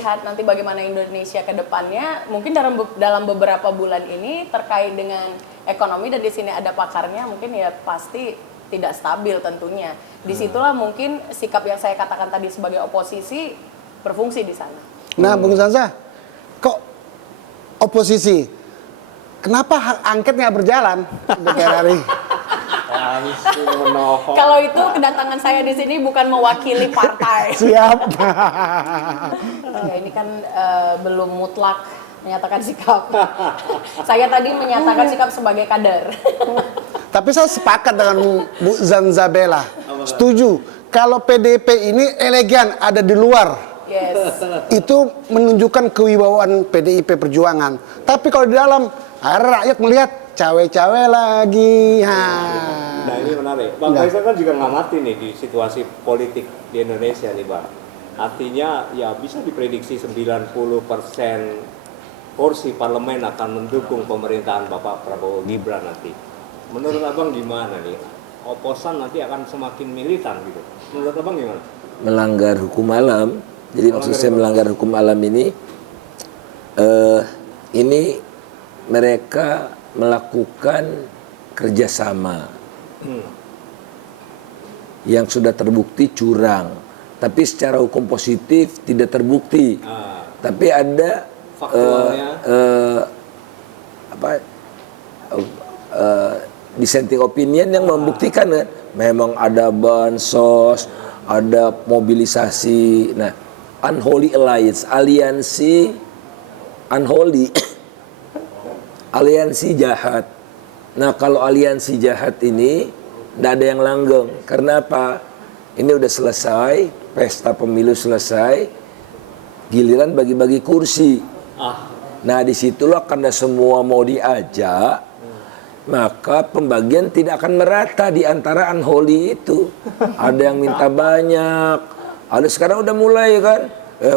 melihat nanti bagaimana Indonesia ke depannya, mungkin dalam beberapa bulan ini terkait dengan ekonomi, dan di sini ada pakarnya, mungkin ya pasti tidak stabil tentunya. Disitulah mungkin sikap yang saya katakan tadi sebagai oposisi berfungsi di sana. Nah, Bung Zanza, kok oposisi? Kenapa hak angket nggak berjalan DPR RI? Kalau itu kedatangan saya di sini bukan mewakili partai. Siap. Ya, ini kan belum mutlak menyatakan sikap. Saya tadi menyatakan sikap sebagai kader. Tapi saya sepakat dengan Bu Zanzabela. Setuju. Kalau PDIP ini elegan ada di luar. Yes. Itu menunjukkan kewibawaan PDIP Perjuangan. Tapi kalau di dalam, rakyat melihat cawe-cawe lagi. Nah, ini menarik. Bang Faisal kan juga ngamati nih di situasi politik di Indonesia nih, Bang. Artinya ya bisa diprediksi 90% kursi parlemen akan mendukung pemerintahan Bapak Prabowo Gibran nanti. Menurut Abang gimana nih? Oposan nanti akan semakin militan gitu. Menurut Abang gimana? Melanggar hukum alam. Jadi maksudnya melanggar hukum alam ini mereka melakukan kerjasama yang sudah terbukti curang, tapi secara hukum positif tidak terbukti. Tapi ada dissenting opinion yang membuktikan kan, memang ada bansos, ada mobilisasi. Nah, unholy alliance, aliansi unholy, aliansi jahat. Nah, kalau aliansi jahat ini tidak ada yang langgeng. Karena apa? Ini udah selesai, pesta pemilu selesai, giliran bagi-bagi kursi. Nah, disitulah karena semua mau diajak, maka pembagian tidak akan merata di antara unholy itu. Ada yang minta banyak, ada sekarang udah mulai kan,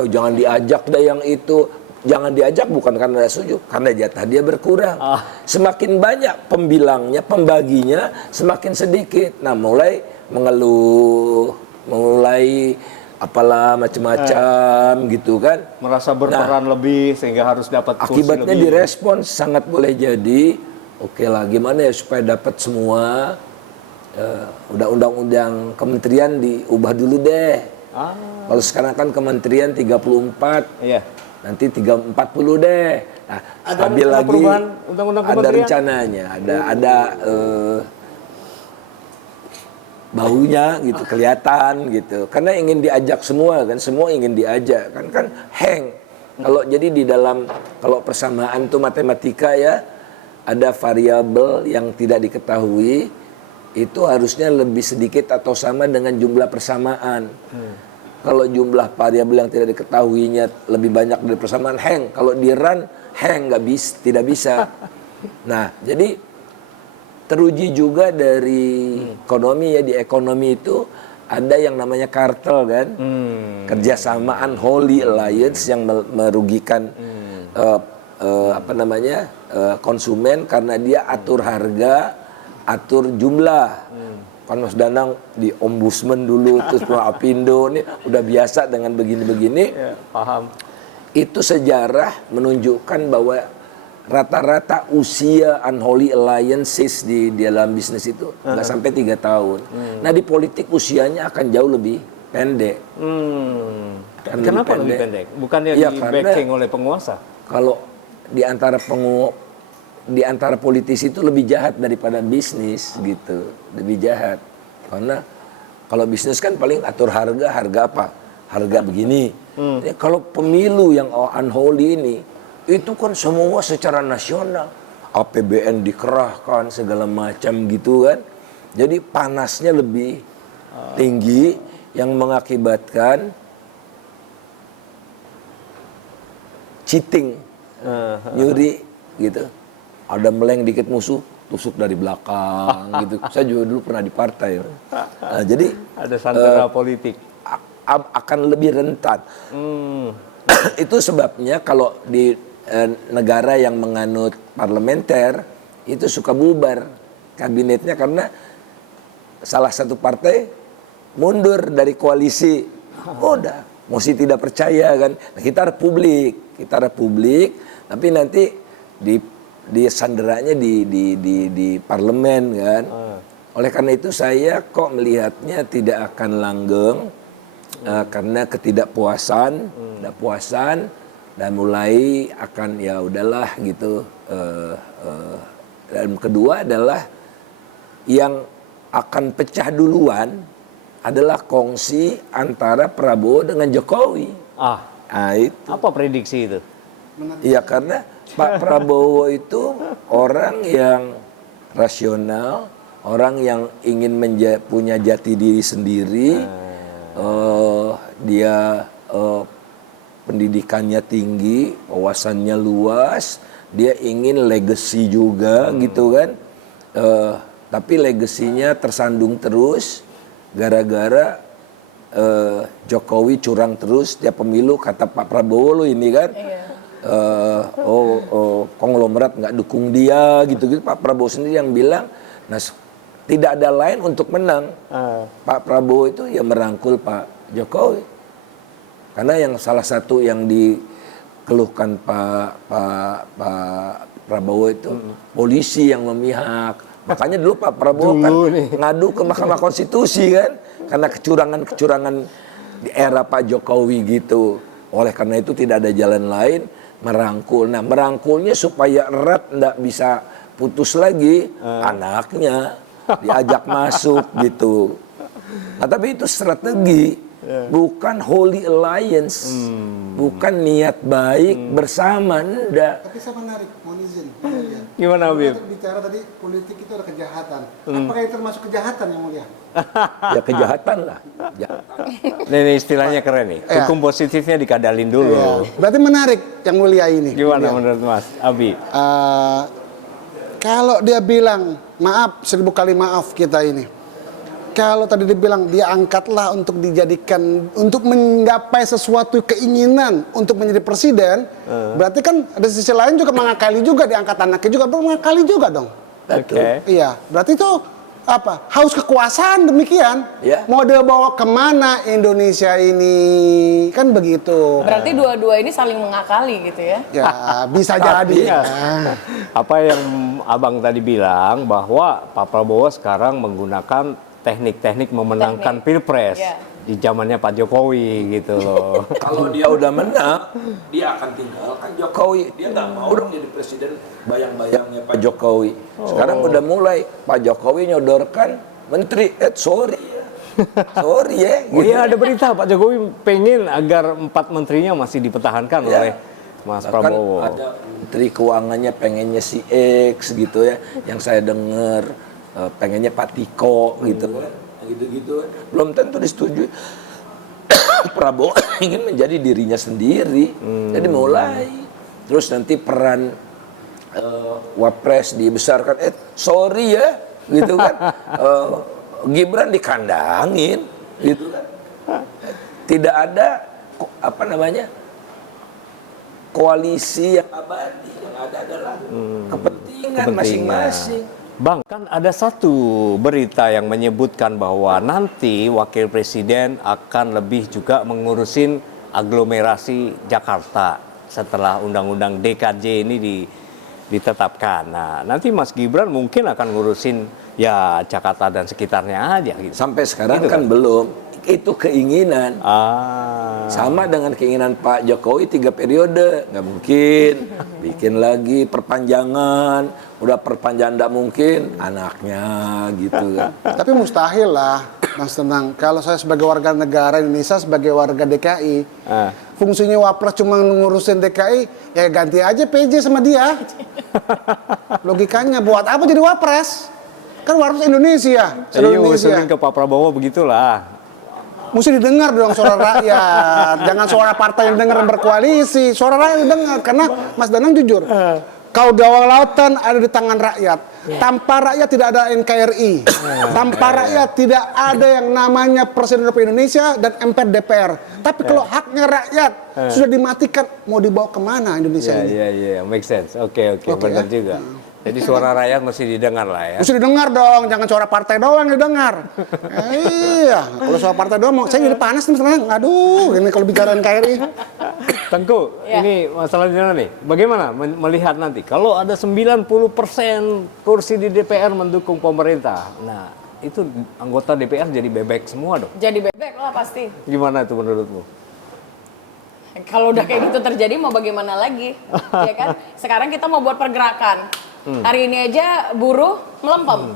jangan diajak dah yang itu. Jangan diajak bukan karena setuju, karena jatah dia berkurang. Semakin banyak pembilangnya, pembaginya, semakin sedikit. Nah, mulai mengeluh, mulai apalah macam-macam gitu kan. Merasa berperan lebih sehingga harus dapat kursi akibatnya lebih. direspons sangat boleh jadi, oke lah gimana ya supaya dapat semua. Undang-undang kementerian diubah dulu deh. Kalau sekarang kan kementerian 34. Iya. Nanti 340 deh. Nah, ada stabil lagi. undang-undang ada rencananya, ada baunya gitu, kelihatan gitu. Karena ingin diajak semua kan, semua ingin diajak kan hang. Kalau jadi di dalam kalau persamaan tuh matematika ya, ada variabel yang tidak diketahui itu harusnya lebih sedikit atau sama dengan jumlah persamaan. Kalau jumlah variabel yang tidak diketahuinya lebih banyak dari persamaan, hang. Kalau di run, hang tidak bisa. Nah, jadi teruji juga dari ekonomi ya, di ekonomi itu ada yang namanya kartel kan, kerjasama unholy alliance yang merugikan konsumen karena dia atur harga, atur jumlah. Kan Mas Danang di Ombudsman dulu, terus Apindo, ini udah biasa dengan begini-begini. Ya, paham. Itu sejarah menunjukkan bahwa rata-rata usia unholy alliances di dalam bisnis itu nggak sampai 3 tahun. Nah, di politik usianya akan jauh lebih pendek. Kenapa lebih pendek? Bukannya ya, di backing oleh penguasa? Kalau di antara politisi itu lebih jahat daripada bisnis gitu, lebih jahat. Karena kalau bisnis kan paling atur harga apa? Harga begini. Ya, kalau pemilu yang unholy ini, itu kan semua secara nasional, APBN dikerahkan segala macam gitu kan. Jadi panasnya lebih tinggi yang mengakibatkan cheating, nyuri gitu. Ada meleng dikit musuh, tusuk dari belakang gitu. Saya juga dulu pernah di partai. Nah, jadi ada sandera politik. Akan lebih rentan. Itu sebabnya kalau di negara yang menganut parlementer itu suka bubar kabinetnya karena salah satu partai mundur dari koalisi. Udah mesti tidak percaya kan. Nah, kita republik, tapi nanti di sanderanya di parlemen kan. Oleh karena itu saya kok melihatnya tidak akan langgeng karena ketidakpuasan, dan mulai akan ya udahlah gitu. Dan kedua adalah yang akan pecah duluan adalah kongsi antara Prabowo dengan Jokowi. Nah, itu. Apa prediksi itu? Iya, karena Pak Prabowo itu orang yang rasional, orang yang ingin punya jati diri sendiri. Dia pendidikannya tinggi, wawasannya luas, dia ingin legacy juga gitu kan. Tapi legasinya tersandung terus gara-gara Jokowi curang terus tiap pemilu, kata Pak Prabowo lo ini kan. Konglomerat nggak dukung dia gitu-gitu. Pak Prabowo sendiri yang bilang, nah tidak ada lain untuk menang. Pak Prabowo itu ya merangkul Pak Jokowi. Karena yang salah satu yang dikeluhkan Pak Prabowo itu polisi yang memihak. Makanya dulu Pak Prabowo kan ngadu ke Mahkamah Konstitusi kan, karena kecurangan di era Pak Jokowi gitu. Oleh karena itu tidak ada jalan lain, merangkul. Nah, merangkulnya supaya erat, nggak bisa putus lagi, anaknya diajak masuk gitu. Nah, tapi itu strategi, bukan holy alliance, bukan niat baik bersama, enggak. Tapi saya menarik, mohon izin. Gimana, Habib? Bicara tadi politik itu ada kejahatan. Apakah itu termasuk kejahatan yang mulia? Ya kejahatan lah. Ini istilahnya keren nih. Hukum positifnya dikadalin dulu. Berarti menarik yang mulia ini. Gimana menurut Mas Abi? Kalau dia bilang maaf 1000 kali maaf kita ini. Kalau tadi dibilang dia angkatlah untuk dijadikan, untuk menggapai sesuatu keinginan untuk menjadi presiden, berarti kan ada sisi lain juga mengakali juga, diangkat anaknya juga mengakali juga dong. Oke. Iya, berarti itu apa? Haus kekuasaan demikian. Ya. Mau dia bawa kemana Indonesia ini, kan begitu. Berarti dua-dua ini saling mengakali gitu ya? Ya bisa jadi. Iya. Apa yang Abang tadi bilang bahwa Pak Prabowo sekarang menggunakan teknik-teknik memenangkan pilpres di zamannya Pak Jokowi gitu loh. Kalau dia udah menang, dia akan tinggalkan Jokowi. Dia nggak mau dong jadi presiden bayang-bayangnya Pak Jokowi. Sekarang udah mulai Pak Jokowi nyodorkan menteri. Sorry ya. Oh iya, ada berita Pak Jokowi pengen agar 4 menterinya masih dipertahankan oleh Mas Prabowo. Kan ada menteri keuangannya pengennya si X gitu ya. Yang saya dengar pengennya Pak Tiko gitu kan. Gitu-gitu. Belum tentu disetujui. Prabowo ingin menjadi dirinya sendiri. Jadi mulai. Terus nanti peran Wapres dibesarkan. Sorry ya, gitu kan. Gibran dikandangin, gitu kan. Tidak ada koalisi yang abadi. Yang ada adalah kepentingan masing-masing. Bang, kan ada satu berita yang menyebutkan bahwa nanti wakil presiden akan lebih juga mengurusin aglomerasi Jakarta setelah undang-undang DKJ ini ditetapkan. Nah, nanti Mas Gibran mungkin akan ngurusin ya Jakarta dan sekitarnya aja gitu. Sampai sekarang Gitu kan belum. Itu keinginan. Sama Sama dengan keinginan Pak Jokowi 3 periode. Nggak mungkin. Bikin lagi perpanjangan. Udah perpanjangan nggak mungkin. Anaknya gitu kan. Tapi mustahil lah, Mas Tenang. Kalau saya sebagai warga negara Indonesia, sebagai warga DKI, fungsinya Wapres cuma ngurusin DKI, ya ganti aja PJ sama dia. Logikanya buat apa jadi Wapres? Kan Wapres Indonesia. Iya, usulin ke Pak Prabowo begitulah. Mesti didengar dong suara rakyat. Jangan suara partai yang dengar yang berkoalisi. Suara rakyat dengar. Karena Mas Danang jujur, kau gawang lautan ada di tangan rakyat. Tanpa rakyat tidak ada NKRI. Tanpa rakyat tidak ada yang namanya Presiden Republik Indonesia dan MPR DPR. Tapi kalau haknya rakyat sudah dimatikan, mau dibawa kemana Indonesia ini? Iya, make sense. Oke, benar juga. Jadi suara rakyat mesti didengar lah ya. Mesti didengar dong, jangan suara partai doang didengar. Iya, kalau suara partai doang, saya jadi panas nih misalnya. Aduh, ini kalau bicara NKRI. Tengku, Ya. ini masalahnya nih. Bagaimana melihat nanti kalau ada 90% kursi di DPR mendukung pemerintah. Nah, itu anggota DPR jadi bebek semua dong. Jadi bebek lah pasti. Gimana itu menurutmu? Kalau udah kayak gitu terjadi mau bagaimana lagi, ya kan? Sekarang kita mau buat pergerakan. Hari ini aja buruh melempem,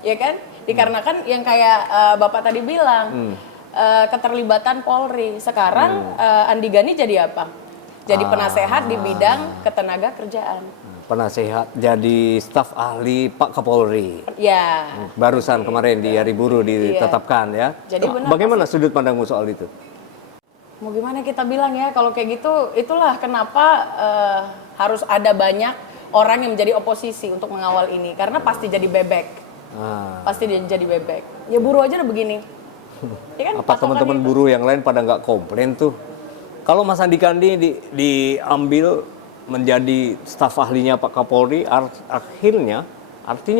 ya kan? Dikarenakan yang kayak Bapak tadi bilang, keterlibatan Polri. Sekarang Andi Gani jadi apa? Jadi penasehat di bidang ketenaga kerjaan. Penasehat jadi staf ahli Pak Kapolri. Ya, Barusan kemarin di Hari Buruh ditetapkan ya. Jadi benar Bagaimana sudut pandangmu soal itu? mau gimana kita bilang ya? Kalau kayak gitu, itulah kenapa harus ada banyak orang yang menjadi oposisi untuk mengawal ini. Karena pasti jadi bebek. Pasti dia jadi bebek. Ya buruh aja udah begini. Ya kan, Apa teman-teman buruh yang lain pada nggak komplain tuh? Kalau Mas Andi Gani diambil menjadi staf ahlinya Pak Kapolri, artinya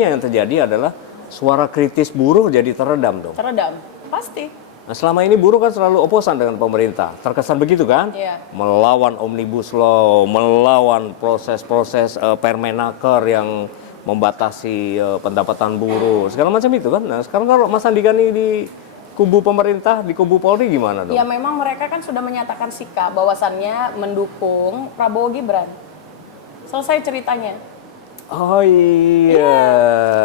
yang terjadi adalah suara kritis buruh jadi teredam dong. teredam, pasti. Nah, selama ini buruh kan selalu oposan dengan pemerintah. Terkesan begitu kan? Iya. Melawan Omnibus Law, melawan proses-proses Permenaker yang membatasi pendapatan buruh, segala macam itu kan. Nah, sekarang kalau Mas Andi Gani di kubu pemerintah, di kubu Polri gimana dong? Ya memang mereka kan sudah menyatakan sikap bahwasannya mendukung Prabowo Gibran. Selesai ceritanya. Oh iya.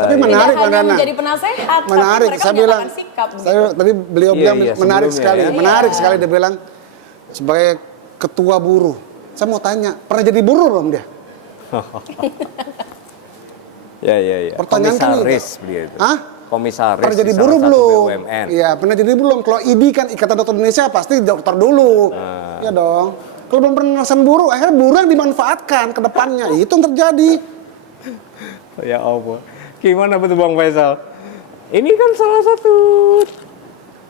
Tapi menarik, Tidak hanya Nana. menjadi penasehat, Menarik, tapi mereka saya bilang. menyatakan sikap. Tadi beliau Iya, bilang iya, menarik sebelumnya sekali, ya. menarik sekali dia bilang sebagai ketua buruh. Saya mau tanya, pernah jadi buruh belum dia? Ya. Pertanyaan kan Komisaris itu. beliau itu. Hah? Komisaris Pernah jadi di buruh salah satu belum? BUMN. Iya, pernah jadi belum. Kalau ID kan Ikatan Dokter Indonesia pasti dokter dulu. Iya dong. Kalau belum pernah ngerasain buruh, akhirnya buruh yang dimanfaatkan ke depannya. Itu yang terjadi. Ya Allah. Gimana betul Bang Faisal? Ini kan salah satu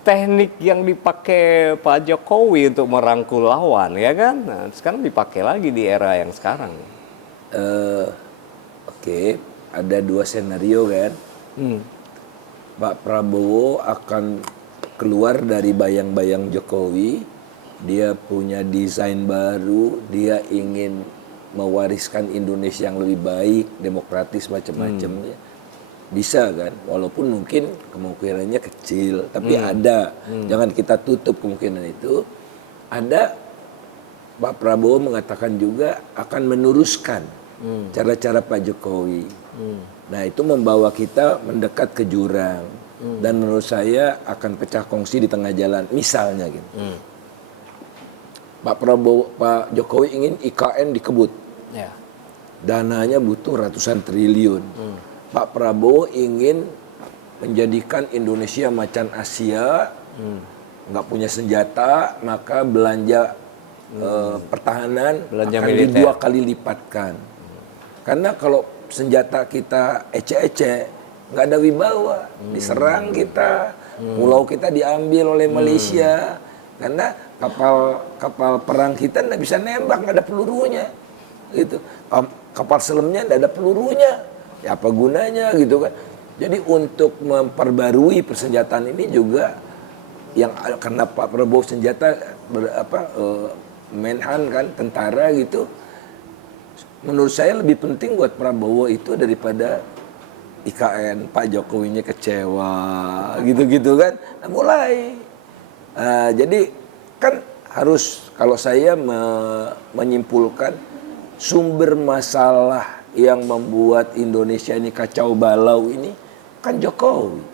teknik yang dipakai Pak Jokowi untuk merangkul lawan, ya kan? Nah, sekarang dipakai lagi di era yang sekarang. Oke, ada dua senario kan. Pak Prabowo akan keluar dari bayang-bayang Jokowi. Dia punya desain baru, dia ingin mewariskan Indonesia yang lebih baik, demokratis macam-macam ya. Bisa kan, walaupun mungkin kemungkinannya kecil, tapi ada. Jangan kita tutup kemungkinan itu. Ada. Pak Prabowo mengatakan juga akan meneruskan cara-cara Pak Jokowi. Nah, itu membawa kita mendekat ke jurang. Dan menurut saya akan pecah kongsi di tengah jalan, misalnya gitu. Pak Jokowi ingin IKN dikebut. Ya. Dananya butuh ratusan triliun. Pak Prabowo ingin menjadikan Indonesia macan Asia, nggak punya senjata, maka belanja pertahanan Belanja akan militer. dua kali lipatkan. Karena kalau senjata kita ece-ece, nggak ada wibawa, diserang kita, pulau kita diambil oleh Malaysia, karena kapal perang kita nggak bisa nembak, nggak ada pelurunya, gitu. Kapal selamnya nggak ada pelurunya, ya apa gunanya gitu kan? Jadi untuk memperbarui persenjataan ini juga yang karena Pak Prabowo senjata Menhan kan, tentara gitu. Menurut saya lebih penting buat Prabowo itu daripada IKN. Pak Jokowinya kecewa gitu-gitu kan. Nah, mulai. Jadi kan harus, kalau saya menyimpulkan sumber masalah yang membuat Indonesia ini kacau balau ini kan Jokowi.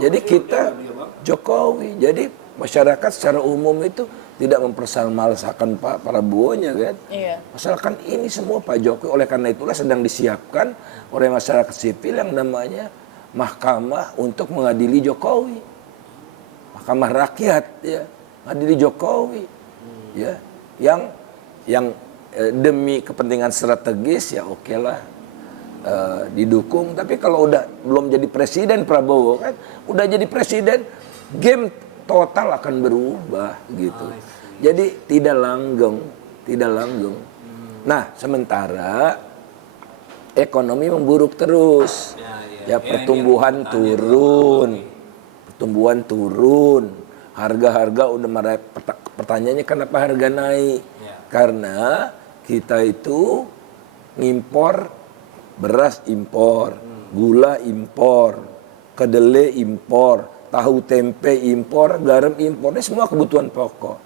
Jadi kita Jokowi. Jadi masyarakat secara umum itu tidak mempersalahkan Pak Prabowo-nya kan. Iya. Masalahkan ini semua Pak Jokowi. Oleh karena itulah sedang disiapkan oleh masyarakat sipil yang namanya mahkamah untuk mengadili Jokowi. Mahkamah rakyat ya, mengadili Jokowi. Ya, yang demi kepentingan strategis ya oke lah didukung. Tapi kalau udah belum jadi presiden Prabowo kan, udah jadi presiden, game total akan berubah gitu. Jadi tidak langgeng. Nah, sementara ekonomi memburuk terus. Ya, pertumbuhan turun. Pertumbuhan turun. Harga-harga udah pertanyaannya kenapa harga naik? Karena kita itu ngimpor beras impor, gula impor, kedelai impor, tahu tempe impor, garam impor, ini semua kebutuhan pokok.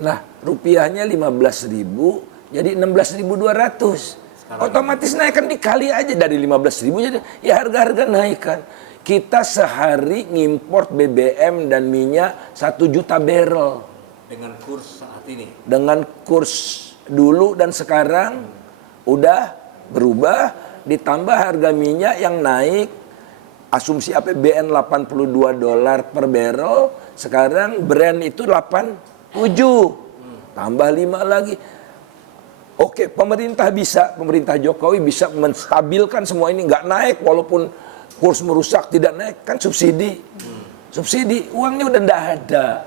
Nah, rupiahnya 15.000 jadi 16.200. Otomatis naikkan dikali aja dari 15.000 jadi ya harga-harga naikkan. Kita sehari ngimpor BBM dan minyak 1 juta barrel. Dengan kurs saat ini. Dengan kurs dulu dan sekarang udah berubah, ditambah harga minyak yang naik, asumsi APBN $82 per barrel, sekarang Brent itu 87, tambah 5 lagi. Oke, pemerintah Jokowi bisa menstabilkan semua ini, nggak naik walaupun kurs merusak, tidak naik, kan subsidi. Subsidi, uangnya udah nggak ada.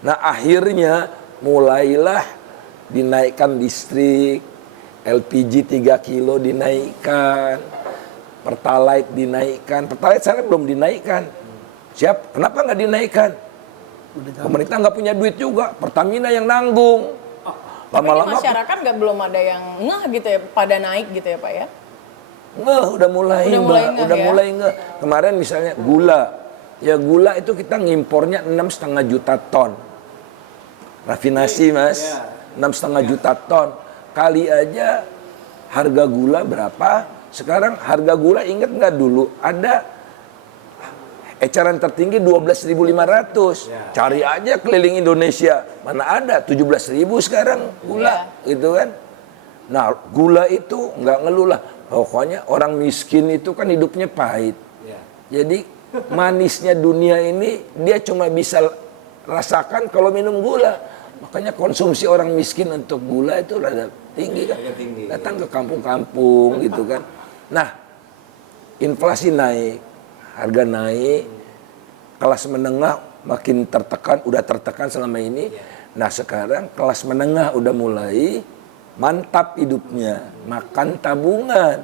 Nah akhirnya mulailah dinaikkan listrik, LPG 3 kilo dinaikkan, Pertalite dinaikkan. Pertalite sekarang belum dinaikkan. Kenapa nggak dinaikkan? Pemerintah nggak punya duit juga, Pertamina yang nanggung. Tapi ini masyarakat nggak belum ada yang ngeh gitu ya, pada naik gitu ya Pak ya? Ngeh, udah mulai ngeh. Kemarin misalnya gula, ya gula itu kita ngimpornya 6,5 juta ton. Rafinasi mas, 6,5 juta ton. Kali aja harga gula berapa? Sekarang harga gula ingat nggak dulu ada eceran tertinggi 12.500. Cari aja keliling Indonesia, mana ada 17.000 sekarang gula, gitu kan? Nah gula itu nggak ngeluh lah. Pokoknya orang miskin itu kan hidupnya pahit. Jadi manisnya dunia ini dia cuma bisa rasakan kalau minum gula. Makanya konsumsi orang miskin untuk gula itu rada tinggi kan. Datang ke kampung-kampung gitu kan. Nah, inflasi naik, harga naik, kelas menengah makin tertekan, udah tertekan selama ini. Nah, sekarang kelas menengah udah mulai mantap hidupnya, makan tabungan.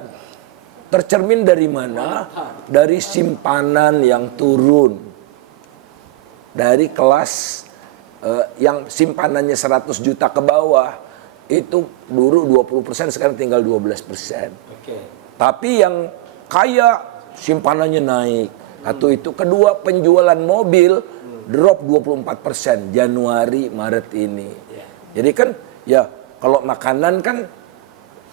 Tercermin dari mana? Dari simpanan yang turun. Dari kelas yang simpanannya 100 juta ke bawah, itu dulu 20%, sekarang tinggal 12%. Tapi yang kaya simpanannya naik. Satu itu. Kedua, penjualan mobil drop 24% Januari Maret ini. Jadi kan ya kalau makanan kan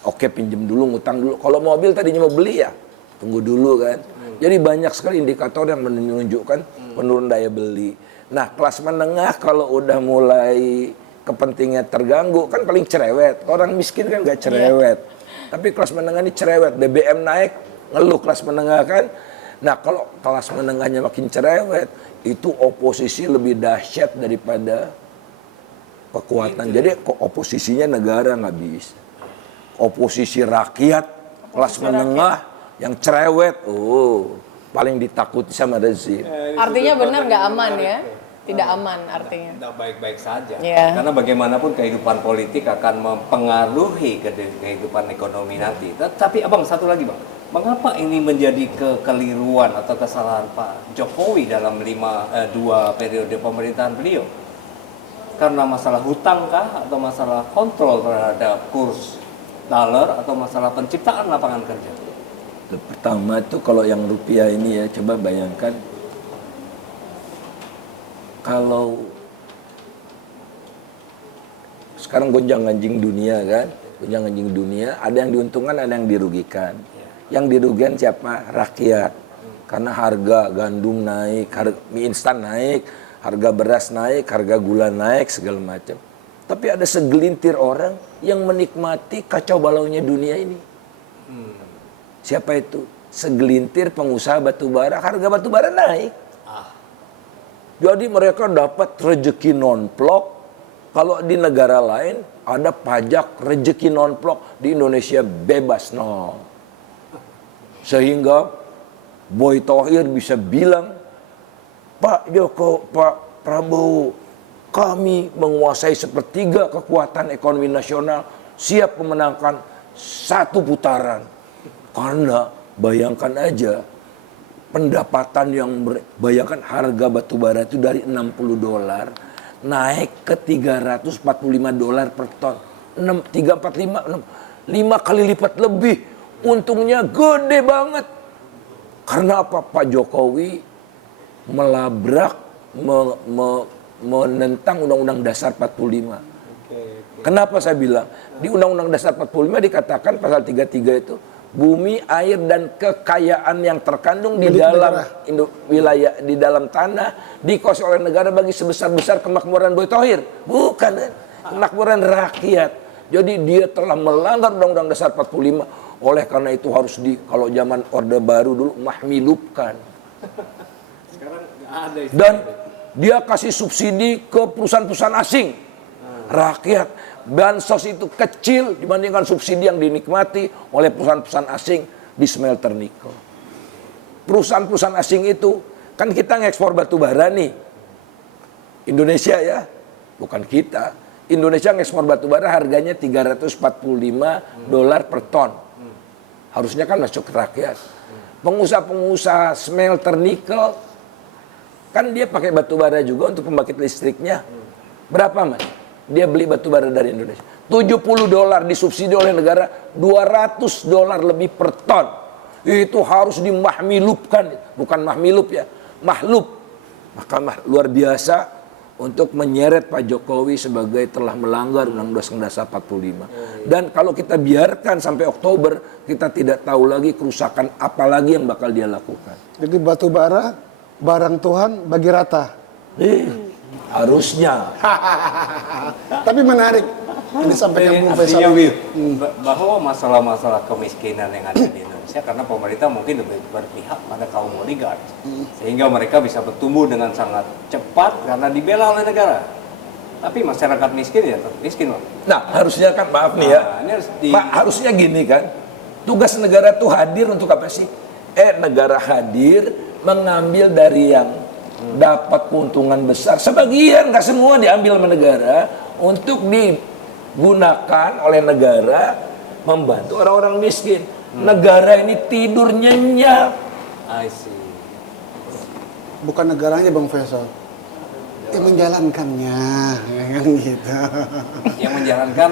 oke, pinjem dulu, ngutang dulu. Kalau mobil tadinya mau beli ya tunggu dulu kan. Jadi banyak sekali indikator yang menunjukkan penurunan daya beli. Nah, kelas menengah kalau udah mulai kepentingan terganggu kan paling cerewet. Orang miskin kan nggak cerewet. Tapi kelas menengah ini cerewet. BBM naik, ngeluh kelas menengah kan. Nah, kalau kelas menengahnya makin cerewet, itu oposisi lebih dahsyat daripada kekuatan. Jadi oposisinya negara nggak bisa. Oposisi rakyat, kelas menengah yang cerewet, paling ditakuti sama rezim. Artinya benar nggak aman ya? Tidak aman artinya. Tidak baik-baik saja. Karena bagaimanapun kehidupan politik akan mempengaruhi kehidupan ekonomi nanti. Tapi abang, satu lagi bang, mengapa ini menjadi kekeliruan atau kesalahan Pak Jokowi dalam 2 periode pemerintahan beliau? Karena masalah hutang kah, atau masalah kontrol terhadap kurs dolar, atau masalah penciptaan lapangan kerja? Pertama itu kalau yang rupiah ini ya, coba bayangkan kalau sekarang gonjang-ganjing dunia kan, gonjang-ganjing dunia, ada yang diuntungkan, ada yang dirugikan. Yang dirugikan siapa? Rakyat. Karena harga gandum naik, harga mie instan naik, harga beras naik, harga gula naik, segala macam. Tapi ada segelintir orang yang menikmati kacau balaunya dunia ini. Siapa itu? Segelintir pengusaha batubara, harga batubara naik. Jadi mereka dapat rezeki non-plok. Kalau di negara lain ada pajak rezeki non-plok, di Indonesia bebas nol. Sehingga Boy Thohir bisa bilang, Pak Prabowo, kami menguasai 1/3 kekuatan ekonomi nasional, siap memenangkan 1 putaran. Karena bayangkan aja pendapatan yang bayangkan harga batu bara itu dari $60 naik ke $345 per ton. 5 kali lipat lebih. Untungnya gede banget. Karena apa? Pak Jokowi melabrak menentang Undang-Undang Dasar 45. Kenapa saya bilang? Di Undang-Undang Dasar 45 dikatakan pasal 33 itu bumi, air, dan kekayaan yang terkandung di dalam wilayah, di dalam tanah dikuasai oleh negara bagi sebesar-besar kemakmuran Boy Thohir. Bukan, kemakmuran rakyat. Jadi dia telah melanggar Undang-Undang Dasar 45. Oleh karena itu harus kalau zaman Orde Baru dulu mahmilupkan. Sekarang nggak ada istilah. Dan dia kasih subsidi ke perusahaan-perusahaan asing. Rakyat, bansos itu kecil dibandingkan subsidi yang dinikmati oleh perusahaan-perusahaan asing di smelter nikel. Perusahaan-perusahaan asing itu, kan kita ngekspor batu bara nih. Indonesia ya, bukan kita. Indonesia ngekspor batu bara harganya $345 per ton. Harusnya kan masuk ke rakyat. Pengusaha-pengusaha smelter nikel, kan dia pakai batu bara juga untuk pembangkit listriknya. Berapa mas? Dia beli batu bara dari Indonesia. $70 disubsidi oleh negara, $200 lebih per ton. Itu harus dimahmilupkan, bukan mahmilup ya, mahlub. Maka luar biasa untuk menyeret Pak Jokowi sebagai telah melanggar Undang-Undang Dasar 45. Dan kalau kita biarkan sampai Oktober, kita tidak tahu lagi kerusakan apa lagi yang bakal dia lakukan. Jadi batu bara, barang Tuhan bagi rata. Harusnya. Tapi menarik. Ini sampai yang artinya, bahwa masalah-masalah kemiskinan yang ada di Indonesia karena pemerintah mungkin lebih berpihak pada kaum oligark, sehingga mereka bisa bertumbuh dengan sangat cepat karena dibela oleh negara. Tapi masyarakat miskin ya tetap miskin loh. Nah harusnya kan, maaf nih ya, Ini harus Pak, harusnya gini kan, tugas negara tuh hadir untuk apa sih? Negara hadir mengambil dari yang dapat keuntungan besar, sebagian, nggak semua diambil sama negara untuk digunakan oleh negara membantu orang-orang miskin. Negara ini tidur nyenyak. I see. Bukan negaranya Bang Faisal. Yang menjalankannya, kan gitu. Yang menjalankan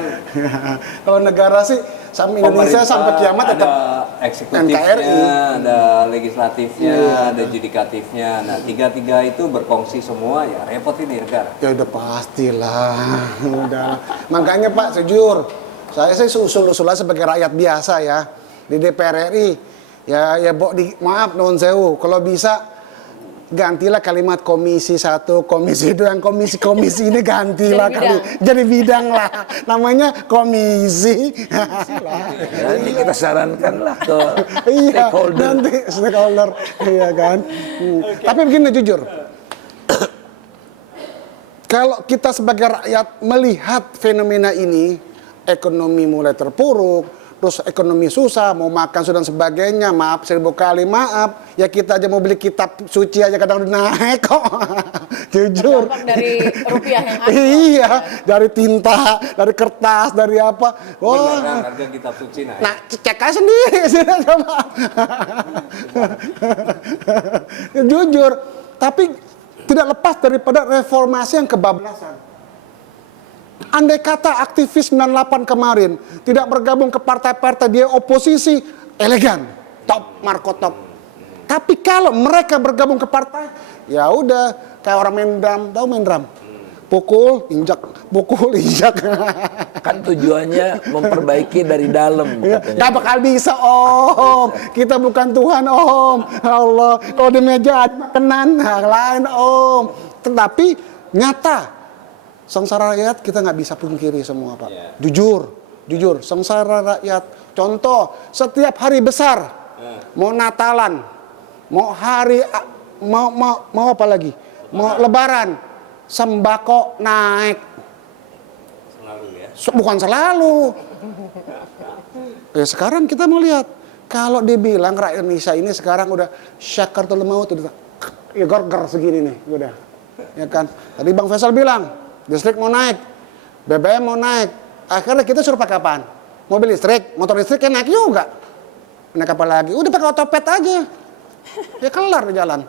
Kalau negara sih sampai Indonesia sampai kiamat tetap ada eksekutifnya, NKRI. ada legislatifnya, ada judikatifnya. Nah, tiga-tiga itu berkongsi semua, ya repot ini negara. Ya udah pastilah. Udah. Makanya Pak, jujur, saya sih usul-usulan sebagai rakyat biasa ya di DPR RI. Ya maaf non sewu, kalau bisa gantilah kalimat komisi 1, komisi 2, yang komisi ini gantilah jadi bidang lah. Namanya komisi. Nanti kita sarankan lah ke Iya, stakeholder. nanti stakeholder, iya kan. Tapi begini jujur, kalau kita sebagai rakyat melihat fenomena ini, ekonomi mulai terpuruk, terus ekonomi susah, mau makan sudah dan sebagainya, maaf 1000 kali maaf, ya kita aja mau beli kitab suci aja kadang udah naik kok. Jujur. Dampak dari rupiah yang ada. Iya, dari tinta, dari kertas, dari apa. Wah. Beneran harga kitab suci naik. Nah, cek aja sendiri. Coba. Jujur, tapi tidak lepas daripada reformasi yang kebablasan. Andai kata aktivis 98 kemarin tidak bergabung ke partai-partai dia oposisi, elegan, top, Marco top. Tapi kalau mereka bergabung ke partai, ya udah kayak orang main drum, tahu main drum? Pukul, injak, pukul, injak. Kan tujuannya memperbaiki dari dalam. Gak bakal bisa Om, kita bukan Tuhan Om. Allah, kalau di meja ada makanan, lain Om. Tetapi nyata, sengsara rakyat kita nggak bisa pungkiri semua Pak. Jujur, sengsara rakyat. Contoh, setiap hari besar, mau Natalan, mau hari, mau apa lagi, mau Lebaran, sembako naik. Selalu ya. Bukan selalu. Sekarang kita mau lihat, kalau dibilang rakyat Indonesia ini sekarang udah syakaratul maut, udah ya gorger segini nih, udah. Ya kan? Tadi Bang Faisal bilang, listrik mau naik, BBM mau naik. Akhirnya kita suruh pakai apaan? Mobil listrik, motor listrik kan naik juga. naik apa lagi? Udah pakai otopet aja. Ya kelar di jalan.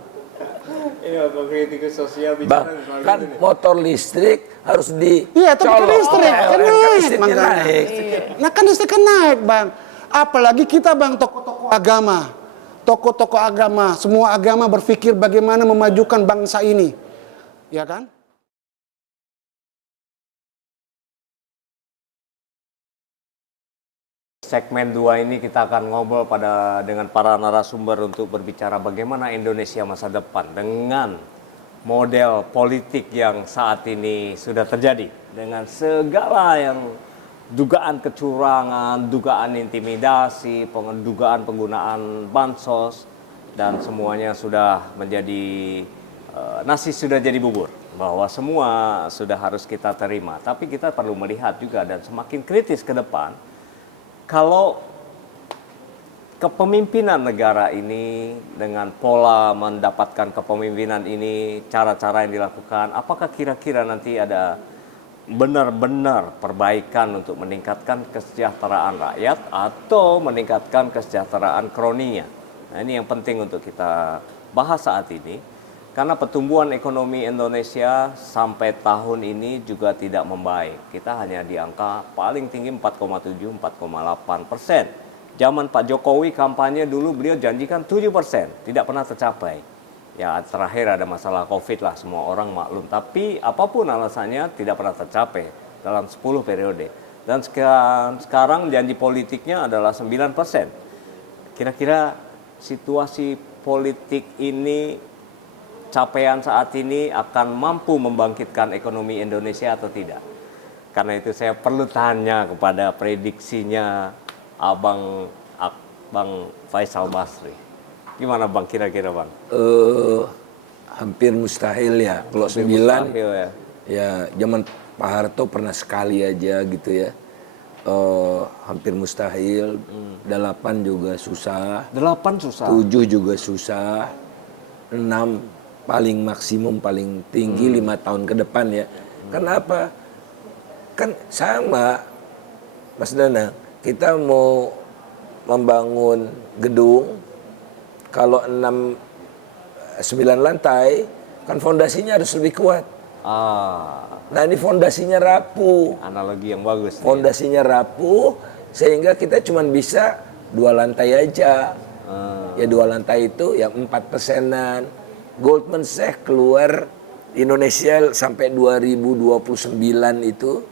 Ini apa kritikus sosial Bang, kan motor listrik harus di Iya, tapi kan listrik kan naik, listriknya makanya. naik. Nah kan listrik kan naik, Bang. Apalagi kita, Bang, tokoh-tokoh agama. Tokoh-tokoh agama, semua agama berpikir bagaimana memajukan bangsa ini. Ya kan? Segmen 2 ini kita akan ngobrol dengan para narasumber untuk berbicara bagaimana Indonesia masa depan dengan model politik yang saat ini sudah terjadi dengan segala yang dugaan kecurangan, dugaan intimidasi, dugaan penggunaan bansos dan semuanya sudah menjadi nasi sudah jadi bubur, bahwa semua sudah harus kita terima. Tapi kita perlu melihat juga dan semakin kritis ke depan. Kalau kepemimpinan negara ini dengan pola mendapatkan kepemimpinan ini, cara-cara yang dilakukan, apakah kira-kira nanti ada benar-benar perbaikan untuk meningkatkan kesejahteraan rakyat atau meningkatkan kesejahteraan kroninya? Nah, ini yang penting untuk kita bahas saat ini. Karena pertumbuhan ekonomi Indonesia sampai tahun ini juga tidak membaik. Kita hanya di angka paling tinggi 4,7-4,8%. Zaman Pak Jokowi kampanye dulu beliau janjikan 7%, tidak pernah tercapai. Ya terakhir ada masalah COVID lah, semua orang maklum. Tapi apapun alasannya tidak pernah tercapai dalam 10 periode. Dan sekarang janji politiknya adalah 9%. Kira-kira situasi politik ini, capaian saat ini akan mampu membangkitkan ekonomi Indonesia atau tidak? Karena itu saya perlu tanya kepada prediksinya Abang Faisal Basri. Gimana Bang kira-kira Bang? Hampir mustahil ya. Kalau 9 ya zaman Pak Harto pernah sekali aja gitu ya. Hampir mustahil. 8 juga susah. 8 susah. 7 juga susah. 6 paling maksimum, paling tinggi 5 tahun ke depan ya. Kenapa? Kan sama Mas Danang, kita mau membangun gedung kalau 9 lantai kan fondasinya harus lebih kuat. Nah ini fondasinya rapuh. Analogi yang bagus. Fondasinya rapuh sehingga kita cuma bisa 2 lantai aja. Ya 2 lantai itu yang 4%-an. Goldman Sachs keluar Indonesia sampai 2029 itu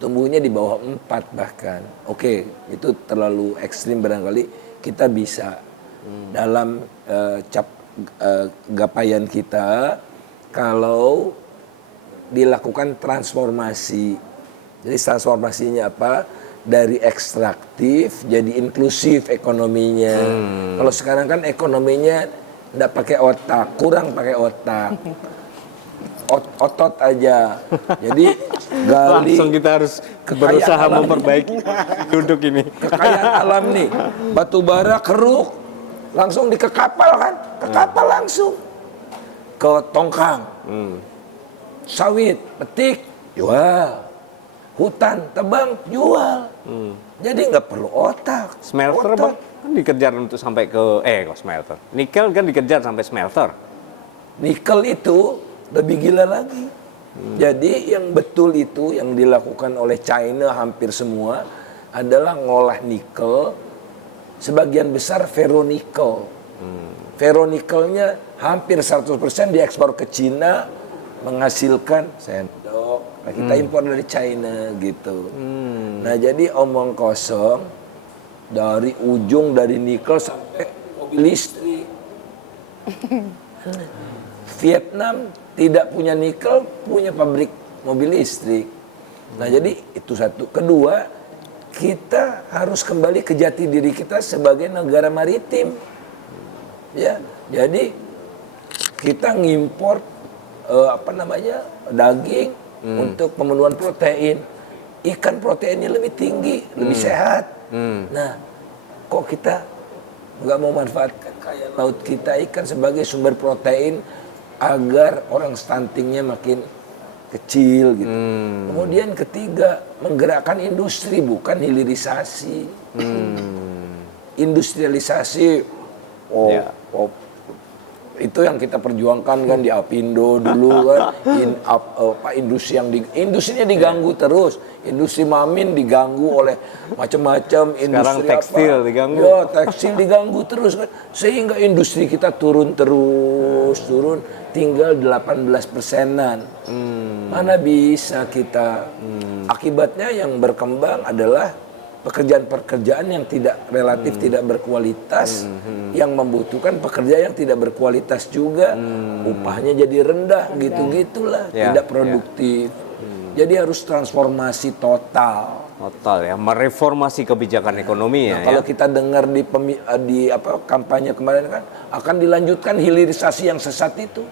tumbuhnya di bawah 4 bahkan. Oke, itu terlalu ekstrim barangkali. Kita bisa dalam gapaian kita kalau dilakukan transformasi. Jadi transformasinya apa? Dari ekstraktif jadi inklusif ekonominya. Kalau sekarang kan ekonominya nggak pakai otak, kurang pakai otak, otot aja. Jadi gali. Langsung kita harus berusaha memperbaiki duduk ini. Kekayaan alam nih, batu bara keruk, langsung ke kapal kan, ke kapal langsung, ke tongkang, sawit, petik, jual, hutan, tebang, jual. Jadi nggak perlu otak. Smelter Bang, kan dikejar untuk sampai ke smelter. Nikel kan dikejar sampai smelter. Nikel itu lebih gila lagi. Jadi yang betul itu yang dilakukan oleh China hampir semua adalah ngolah nikel, sebagian besar ferronikel. Ferronikelnya hampir 100% diekspor ke Cina, menghasilkan sendok. Nah, kita impor dari China gitu. Nah jadi omong kosong. Dari ujung dari nikel sampai mobil listrik. Vietnam tidak punya nikel, punya pabrik mobil listrik. Nah jadi itu satu. Kedua, kita harus kembali ke jati diri kita sebagai negara maritim. Ya, jadi kita ngimpor daging untuk pemenuhan protein. Ikan proteinnya lebih tinggi, lebih sehat. Nah, kok kita nggak mau manfaatkan kaya laut kita ikan sebagai sumber protein agar orang stuntingnya makin kecil gitu. Kemudian ketiga, menggerakkan industri bukan hilirisasi. industrialisasi. Ya. Itu yang kita perjuangkan kan di Apindo dulu kan, industrinya diganggu terus, industri Mamin diganggu oleh macam-macam industri. Sekarang tekstil diganggu. Ya, tekstil diganggu terus kan, sehingga industri kita turun, tinggal 18%-an. Mana bisa kita? Akibatnya yang berkembang adalah pekerjaan-pekerjaan yang relatif tidak berkualitas, yang membutuhkan pekerja yang tidak berkualitas juga, upahnya jadi rendah, gitu-gitulah, tidak produktif. Jadi harus transformasi total. Ya, mereformasi kebijakan ekonomi ya. Kalau kita dengar di kampanye kemarin kan, akan dilanjutkan hilirisasi yang sesat itu.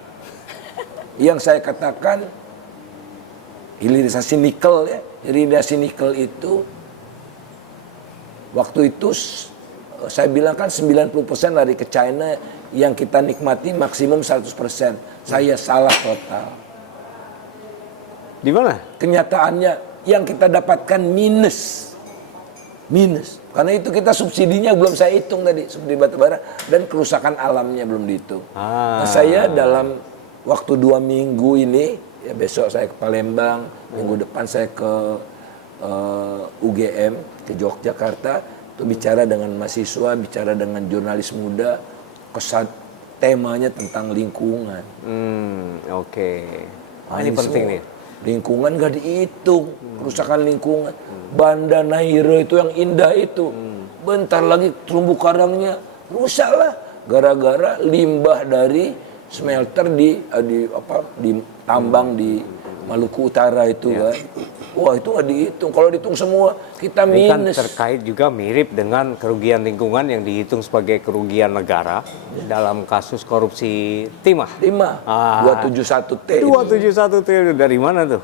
Yang saya katakan hilirisasi nikel ya, hilirisasi nikel itu waktu itu saya bilang kan 90% lari ke China, yang kita nikmati maksimum 100%. Saya salah total. Di mana? Kenyataannya yang kita dapatkan minus. Karena itu kita subsidinya belum saya hitung tadi, subsidi batubara dan kerusakan alamnya belum dihitung. Nah, saya dalam waktu 2 minggu ini, ya besok saya ke Palembang, minggu depan saya ke UGM, ke Yogyakarta, untuk bicara dengan mahasiswa, bicara dengan jurnalis muda, temanya tentang lingkungan. Oke. Ini penting nih. Lingkungan gak dihitung, kerusakan lingkungan. Banda Naira itu yang indah itu, bentar lagi terumbu karangnya rusak lah, gara-gara limbah dari smelter di tambang di Maluku Utara itu kan. Wah, itu nggak dihitung. Kalau dihitung semua kita Ini kan minus. terkait juga mirip dengan kerugian lingkungan yang dihitung sebagai kerugian negara dalam kasus korupsi timah. 271T. 271 triliun dari mana tuh?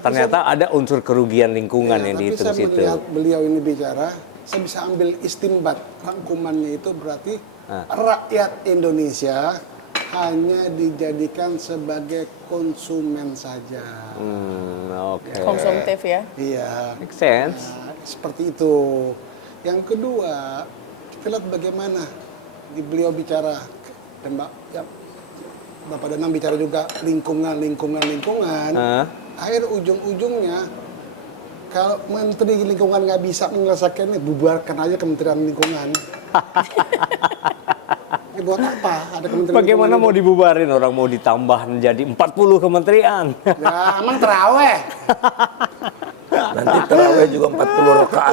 Ternyata ada unsur kerugian lingkungan yang dihitung tapi saya situ. melihat beliau ini bicara, saya bisa ambil istimbat. Rangkumannya itu berarti rakyat Indonesia hanya dijadikan sebagai konsumen saja. Oke. Konsumtif ya. Iya. Make sense. Nah, seperti itu. Yang kedua, kita lihat bagaimana di beliau bicara, dan Bapak Danang bicara juga lingkungan. Akhir ujung-ujungnya, kalau Menteri Lingkungan nggak bisa menyelesaikan ini, bubarkan aja Kementerian Lingkungan. Buat apa? Ada Kementerian Bagaimana Lingkungan mau dibubarin, orang mau ditambah menjadi 40 kementerian? Ya, emang terawih. Nanti terawih juga 40 rakaat.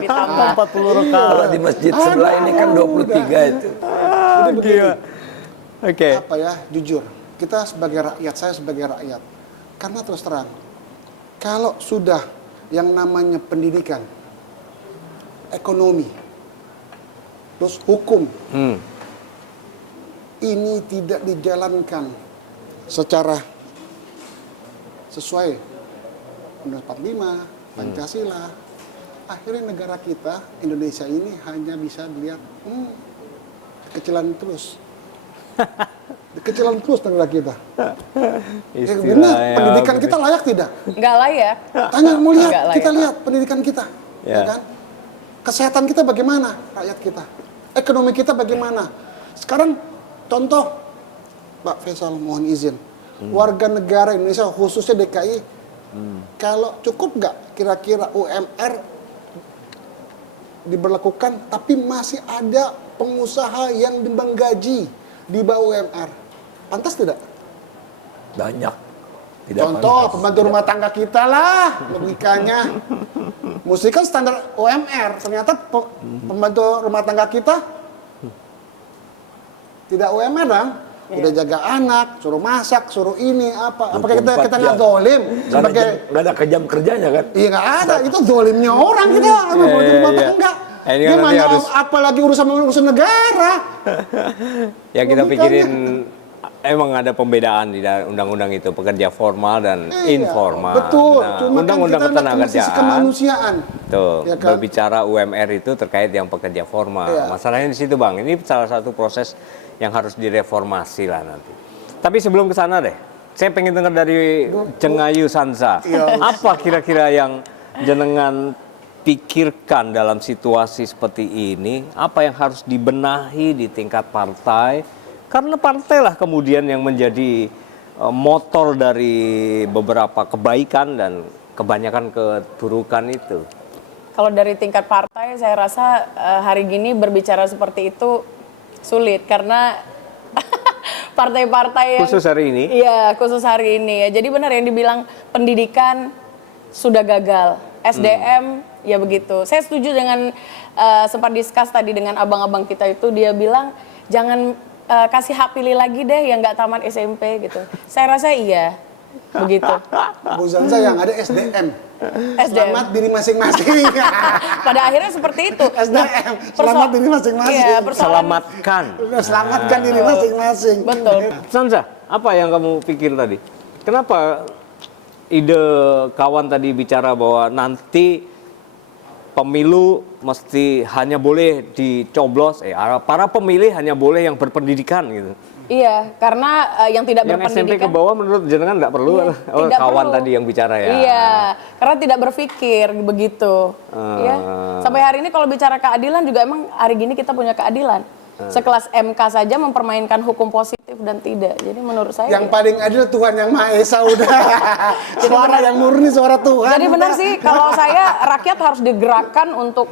Ditambah 40 rakaat. Kalau di masjid sebelah ini kan 23 itu. Jadi begini. Oke. Apa ya, jujur, kita sebagai rakyat, saya sebagai rakyat, karena terus terang, kalau sudah yang namanya pendidikan, ekonomi, terus hukum, ini tidak dijalankan secara sesuai Undang-Undang 45, Pancasila, akhirnya negara kita, Indonesia ini hanya bisa dilihat kekecilan terus. Kekecilan terus negara kita. Ya, benar, pendidikan kita layak tidak? nggak layak. Tanya, mau lihat, Nggak kita layak. lihat pendidikan kita. Ya kan? Kesehatan kita bagaimana, rakyat kita? Ekonomi kita bagaimana? Sekarang contoh, Pak Faisal mohon izin, warga negara Indonesia khususnya DKI, kalau cukup nggak kira-kira UMR diberlakukan, tapi masih ada pengusaha yang menggaji di bawah UMR, pantas tidak? Banyak. Tidak Contoh pantas. pembantu rumah tangga kita lah, logikanya. Mesti kan standar UMR, ternyata pembantu rumah tangga kita tidak UMR dong. Udah jaga anak, suruh masak, suruh ini apa? Apakah kita nggak zolim? Nggak ada kejam kerjanya kan? Iya nggak ada, itu zolimnya orang kita, pembantu rumah tangga. Ini Dia kan nanti mana harus- apalagi urusan negara. Ya kita Logikanya. pikirin, emang ada pembedaan di dalam undang-undang itu, pekerja formal dan Iya, informal. betul. Nah, Cuma undang-undang kan kita lihat sisi ketenagakerjaan kemanusiaan. tuh Ya kan? berbicara UMR itu terkait yang pekerja formal. Iya. Masalahnya di situ Bang, ini salah satu proses yang harus direformasi lah nanti. Tapi sebelum ke sana deh, saya pengen dengar dari Cengayu Sansa. Iya. Apa kira-kira yang jenengan dipikirkan dalam situasi seperti ini? Apa yang harus dibenahi di tingkat partai? Karena partailah kemudian yang menjadi motor dari beberapa kebaikan dan kebanyakan keburukan itu. Kalau dari tingkat partai, saya rasa hari gini berbicara seperti itu sulit karena partai-partai yang Khusus hari ini? Iya, khusus hari ini ya. Jadi benar yang dibilang pendidikan sudah gagal, SDM ya begitu. Saya setuju dengan sempat discuss tadi dengan abang-abang kita itu, dia bilang jangan kasih hak pilih lagi deh yang nggak tamat SMP gitu. Saya rasa iya, begitu. Bu Zanza yang ada SDM. Selamat diri masing-masing. Pada akhirnya seperti itu. SDM, selamat diri masing-masing. Iya, Selamatkan. Selamatkan diri masing-masing. Betul. Sanza, apa yang kamu pikir tadi? Kenapa ide kawan tadi bicara bahwa nanti pemilu mesti hanya boleh dicoblos, para pemilih hanya boleh yang berpendidikan gitu. Iya, karena yang tidak Yang berpendidikan. SMP ke bawah menurut jenengan nggak perlu. Iya, Oh, tidak kawan perlu. tadi yang bicara ya. Iya, karena tidak berpikir begitu. Ya. Sampai hari ini kalau bicara keadilan juga emang hari gini kita punya keadilan. Sekelas MK saja mempermainkan hukum positif dan tidak. Jadi menurut saya Yang paling adil Tuhan Yang Maha Esa udah. Suara yang murni, suara Tuhan. jadi benar udah. sih kalau saya rakyat harus digerakkan untuk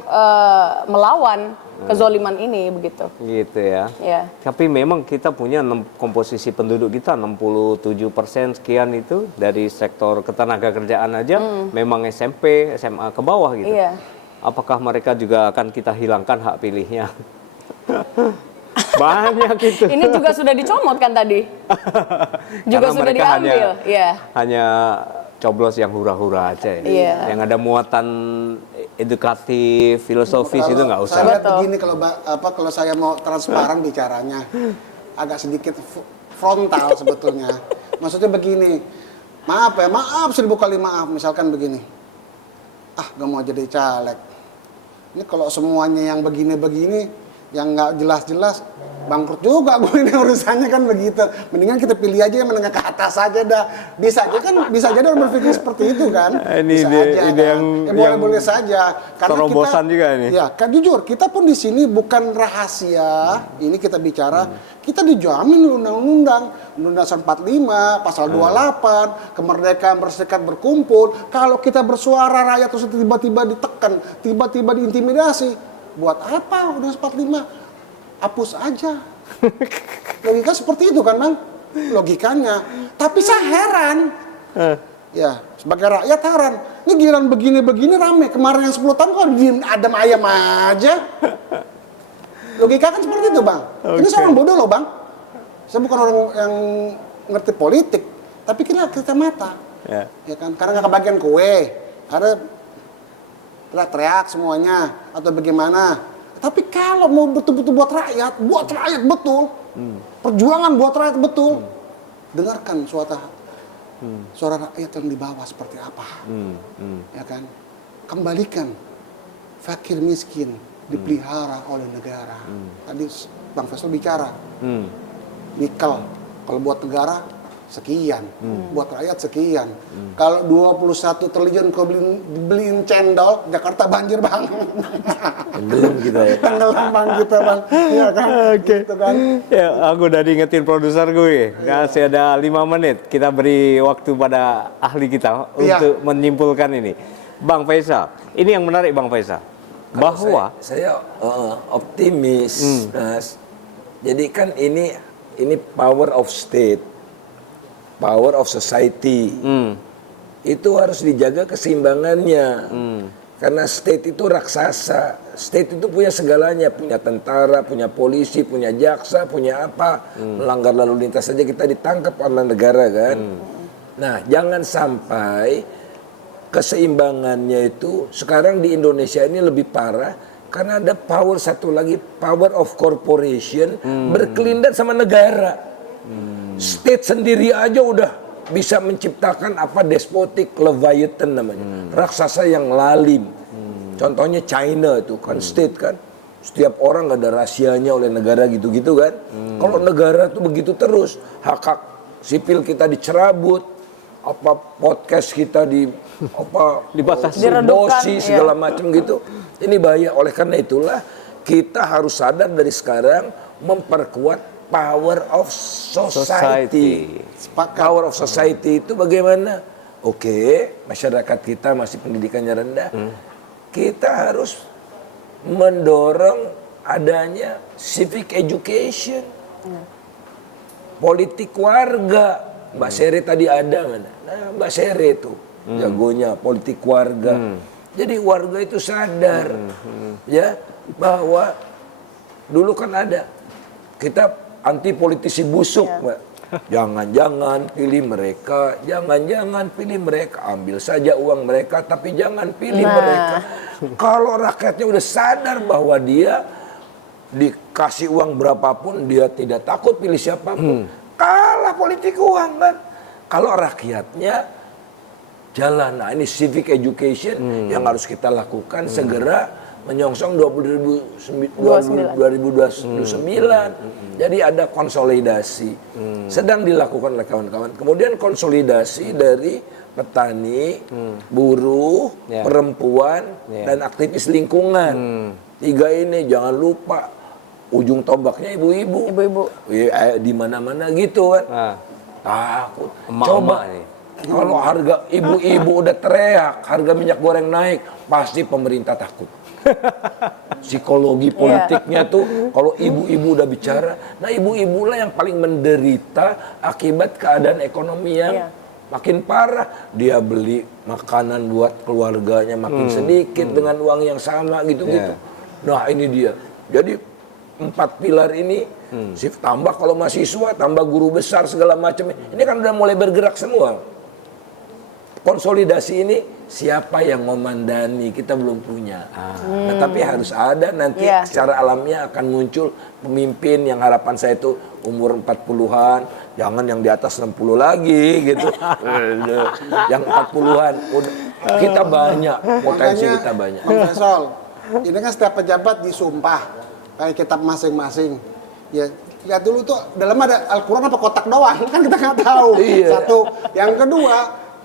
melawan kezoliman ini begitu. Gitu ya. Ya. Tapi memang kita punya komposisi penduduk kita 67% sekian itu dari sektor ketenaga kerjaan aja memang SMP, SMA ke bawah gitu. Iya. Apakah mereka juga akan kita hilangkan hak pilihnya? Banyak itu. Ini juga sudah dicomot kan tadi. Juga Karena sudah mereka diambil. Iya. hanya coblos yang hura-hura aja ya. Iya. Yang ada muatan edukatif, filosofis itu nggak usah. Saya lihat Betul. begini kalau saya mau transparan bicaranya agak sedikit frontal sebetulnya. Maksudnya begini, maaf 1000 kali maaf. Misalkan begini, gak mau jadi caleg. Ini kalau semuanya yang begini-begini, yang nggak jelas-jelas, bangkrut juga gue ini urusannya kan begitu. Mendingan kita pilih aja yang menengah ke atas aja dah. Bisa aja orang berpikir seperti itu kan. Ini Bisa ide- aja ide kan. yang Boleh saja. terobosan juga ini. Ya, kan jujur, kita pun di sini bukan rahasia. Ini kita bicara, kita dijamin undang-undang 45, pasal 28, kemerdekaan berserikat berkumpul. Kalau kita bersuara rakyat terus tiba-tiba ditekan, tiba-tiba diintimidasi, buat apa undang 45? Hapus aja. Logika seperti itu kan, Bang? Logikanya. Tapi saya heran. Ya, sebagai rakyat heran. Ini giliran begini-begini rame. Kemarin yang 10 tahun kok diem adem ayam aja. Logika kan seperti itu, Bang. Ini seorang bodoh loh, Bang. Saya bukan orang yang ngerti politik, tapi kita mata. Ya kan? Karena nggak kebagian kue. Ada teriak-teriak semuanya atau bagaimana. Tapi kalau mau betul-betul buat rakyat betul. Perjuangan buat rakyat betul. Dengarkan suara rakyat yang di bawah seperti apa. Ya kan? Kembalikan fakir miskin dipelihara oleh negara. Tadi Bang Faisal bicara. Nikel kalau buat negara sekian, buat rakyat sekian. Kalau 21 triliun kau beliin cendol, Jakarta banjir, Bang. Tenggelam kita ya. Tenggelam, Bang, kita, Bang. Iya kan? Gitu kan. Ya, aku udah diingetin produser gue. Masih ada 5 menit. Kita beri waktu pada ahli kita untuk menyimpulkan ini. Bang Faisal, ini yang menarik Bang Faisal. Bahwa saya optimis, Mas. Jadi kan ini power of state, power of society. Itu harus dijaga keseimbangannya. Karena state itu raksasa. State itu punya segalanya, punya tentara, punya polisi, punya jaksa, punya apa. Melanggar lalu lintas saja kita ditangkap oleh negara kan. Nah, jangan sampai keseimbangannya itu sekarang di Indonesia ini lebih parah karena ada power satu lagi, power of corporation berkelindan sama negara. State sendiri aja udah bisa menciptakan despotik leviathan namanya, raksasa yang lalim. Contohnya China itu kan state kan, setiap orang ada rahasianya oleh negara gitu-gitu kan. Kalau negara tuh begitu terus, hak-hak sipil kita dicerabut, apa podcast kita Dibatasi. Diredupkan, emosi segala macam gitu. Ini bahaya. Oleh karena itulah kita harus sadar dari sekarang memperkuat power of society. Power of society itu bagaimana? Oke, masyarakat kita masih pendidikannya rendah. Kita harus mendorong adanya civic education. Politik warga. Mbak Sere tadi ada mana? Nah, Mbak Sere itu jagonya politik warga. Jadi warga itu sadar ya bahwa dulu kan ada kita anti politisi busuk, Mbak. Jangan-jangan pilih mereka, jangan-jangan pilih mereka, ambil saja uang mereka tapi jangan pilih mereka. Kalau rakyatnya udah sadar bahwa dia dikasih uang berapapun dia tidak takut pilih siapapun. Kalah politik uang kan. Kalau rakyatnya jalan. Nah ini civic education yang harus kita lakukan segera menyongsong 2029. Jadi ada konsolidasi. Sedang dilakukan oleh kawan-kawan. Kemudian konsolidasi dari petani, buruh, perempuan, dan aktivis lingkungan. Tiga ini jangan lupa. Ujung tombaknya ibu-ibu. Di mana-mana gitu kan. Takut. Coba nih. Kalau harga ibu-ibu udah teriak, harga minyak goreng naik, pasti pemerintah takut. Psikologi politiknya tuh kalau ibu-ibu udah bicara, nah ibu-ibu lah yang paling menderita akibat keadaan ekonomi yang makin parah. Dia beli makanan buat keluarganya makin sedikit dengan uang yang sama gitu-gitu. Nah ini dia. Jadi 4 pilar ini, shift tambah kalau mahasiswa, tambah guru besar segala macam. Ini kan udah mulai bergerak semua. Konsolidasi ini siapa yang memandani kita belum punya. Nah, tapi harus ada nanti secara alamiah akan muncul pemimpin yang harapan saya itu umur 40-an, jangan yang di atas 60 lagi gitu. Yang 40-an kita banyak, potensi kita banyak. Bang Faisal, ini kan setiap pejabat disumpah kayak kitab masing-masing. Ya, lihat dulu tuh dalam ada Al-Quran apa kotak doang, kan kita nggak tahu. Satu. Yang kedua,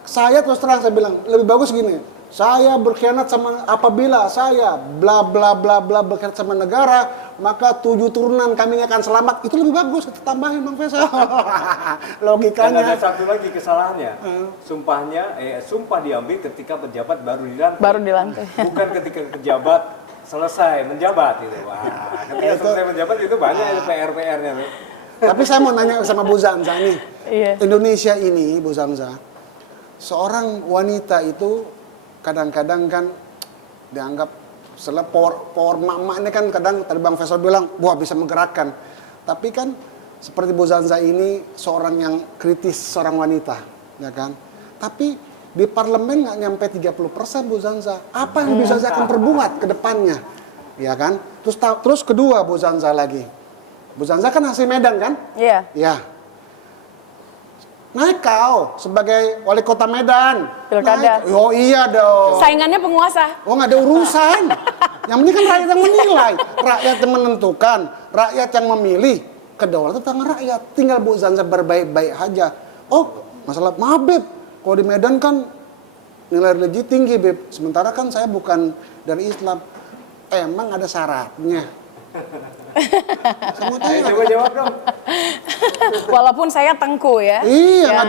saya terus terang saya bilang lebih bagus gini. Saya berkhianat sama apabila saya bla bla bla bla berkhianat sama negara, maka 7 turunan kami akan selamat. Itu lebih bagus kita tambahin Bang Faisal. Logikanya. Dan ada satu lagi kesalahannya. Sumpah diambil ketika pejabat baru dilantik. Bukan ketika pejabat selesai menjabat itu. Wah, ketika selesai menjabat itu banyak PR-nya. Tapi saya mau nanya sama Bu Zanza nih. Indonesia ini Bu Zanza, seorang wanita itu kadang-kadang kan dianggap power mak-mak ini kan kadang tadi Bang Faisal bilang, wah bisa menggerakkan. Tapi kan seperti Bu Zanza ini seorang yang kritis, seorang wanita, ya kan? Tapi di parlemen nggak nyampe 30% Bu Zanza. Apa yang bisa saya akan perbuat ke depannya? Ya kan? Terus kedua Bu Zanza lagi. Bu Zanza kan asli Medan kan? Iya. Ya. Naik kau sebagai wali kota Medan. Pilkada. Oh iya dong. Saingannya penguasa. Oh nggak ada urusan. Yang penting kan rakyat yang menilai. Rakyat yang menentukan. Rakyat yang memilih. Kedaulatan tangan rakyat. Tinggal Bu Zanza berbaik-baik aja. Oh masalah maaf Beb. Kalau di Medan kan nilai religi tinggi, Beb. Sementara kan saya bukan dari Islam. Emang ada syaratnya. Coba jawab dong. Walaupun saya tengku ya. Iya,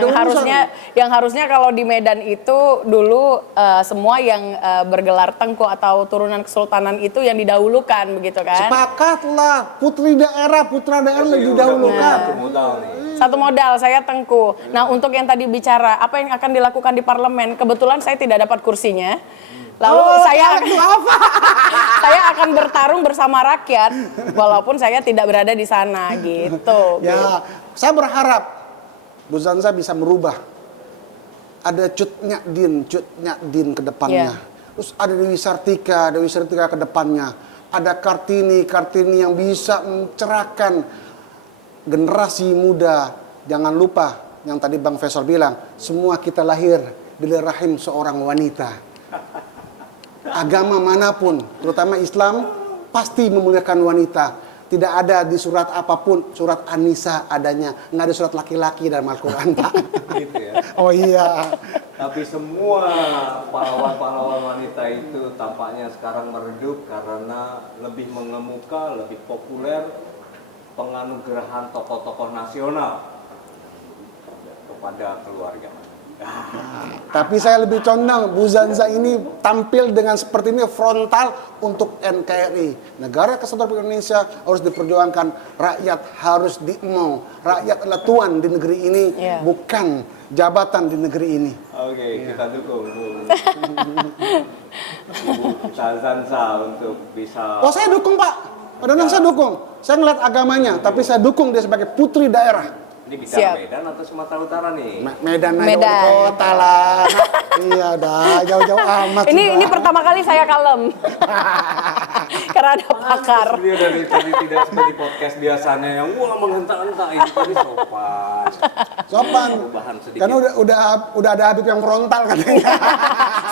yang harusnya kalau di Medan itu dulu semua yang bergelar tengku atau turunan kesultanan itu yang didahulukan begitu kan. Sepakatlah, putra daerah lebih didahulukan. Satu modal saya tengku. Nah, untuk yang tadi bicara apa yang akan dilakukan di parlemen, kebetulan saya tidak dapat kursinya. Lalu saya akan bertarung bersama rakyat walaupun saya tidak berada di sana gitu. Ya, saya berharap Bu Zanza bisa merubah. Ada Cut Nyadin ke depannya. Terus ada Dewi Sartika ke depannya. Ada Kartini yang bisa mencerahkan generasi muda. Jangan lupa yang tadi Bang Faisal bilang, semua kita lahir dari rahim seorang wanita. Agama manapun, terutama Islam, pasti memuliakan wanita. tidak ada di surat apapun, surat An-Nisa adanya, nggak ada surat laki-laki dalam Al-Quran, Pak. Gitu ya. Oh iya. Tapi semua pahlawan-pahlawan wanita itu tampaknya sekarang meredup karena lebih mengemuka, lebih populer penganugerahan tokoh-tokoh nasional kepada keluarga. Tapi saya lebih condong Bu Zanza ini tampil dengan seperti ini frontal untuk NKRI. Negara Kesatuan Republik Indonesia harus diperjuangkan, rakyat harus diemong. Rakyat adalah tuan di negeri ini, bukan jabatan di negeri ini. Oke, kita dukung Bu Zanza untuk bisa. Oh, saya dukung, Pak. Padahal saya dukung. Saya ngeliat agamanya, tapi saya dukung dia sebagai putri daerah. Ini bicara Medan atau Sumatera Utara nih? Medan aja di kota lah. Iya dah, jauh-jauh amat. Ini pertama kali saya kalem. Karena ada pakar. Dia dari tadi tidak seperti podcast biasanya yang wah menghentak-hentak, ini tadi sopan. Sopan. Perubahan sedikit. Karena udah ada Habib yang frontal katanya.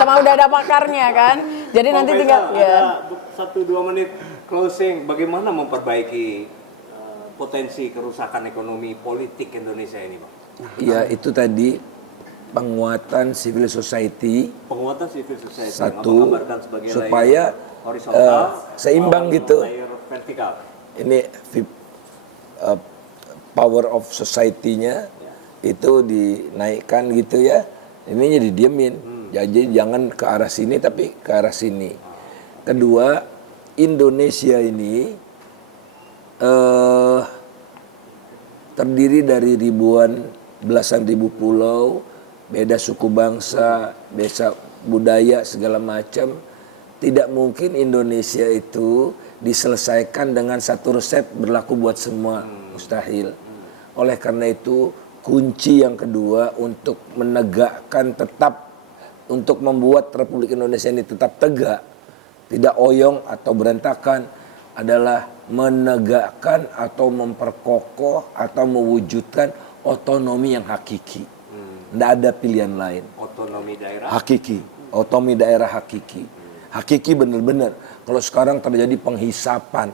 Sama udah ada pakarnya kan. Jadi nanti tinggal ada 1-2 menit closing. Bagaimana memperbaiki potensi kerusakan ekonomi politik Indonesia ini, Pak? Ya, itu tadi penguatan civil society. Penguatan civil society. Satu, sebagai supaya seimbang gitu. Layer vertikal. Ini power of society-nya itu dinaikkan gitu ya. Ini jadi diemin. Jadi jangan ke arah sini tapi ke arah sini. Kedua, Indonesia ini terdiri dari belasan ribu pulau, beda suku bangsa, beda budaya segala macam. Tidak mungkin Indonesia itu diselesaikan dengan satu resep berlaku buat semua, mustahil. Oleh karena itu, kunci yang kedua untuk menegakkan untuk membuat Republik Indonesia ini tetap tegak, tidak oyong atau berantakan, adalah menegakkan atau memperkokoh atau mewujudkan otonomi yang hakiki. Tidak ada pilihan lain. Otonomi daerah. Hakiki, otonomi daerah hakiki. Hakiki benar-benar. Kalau sekarang terjadi penghisapan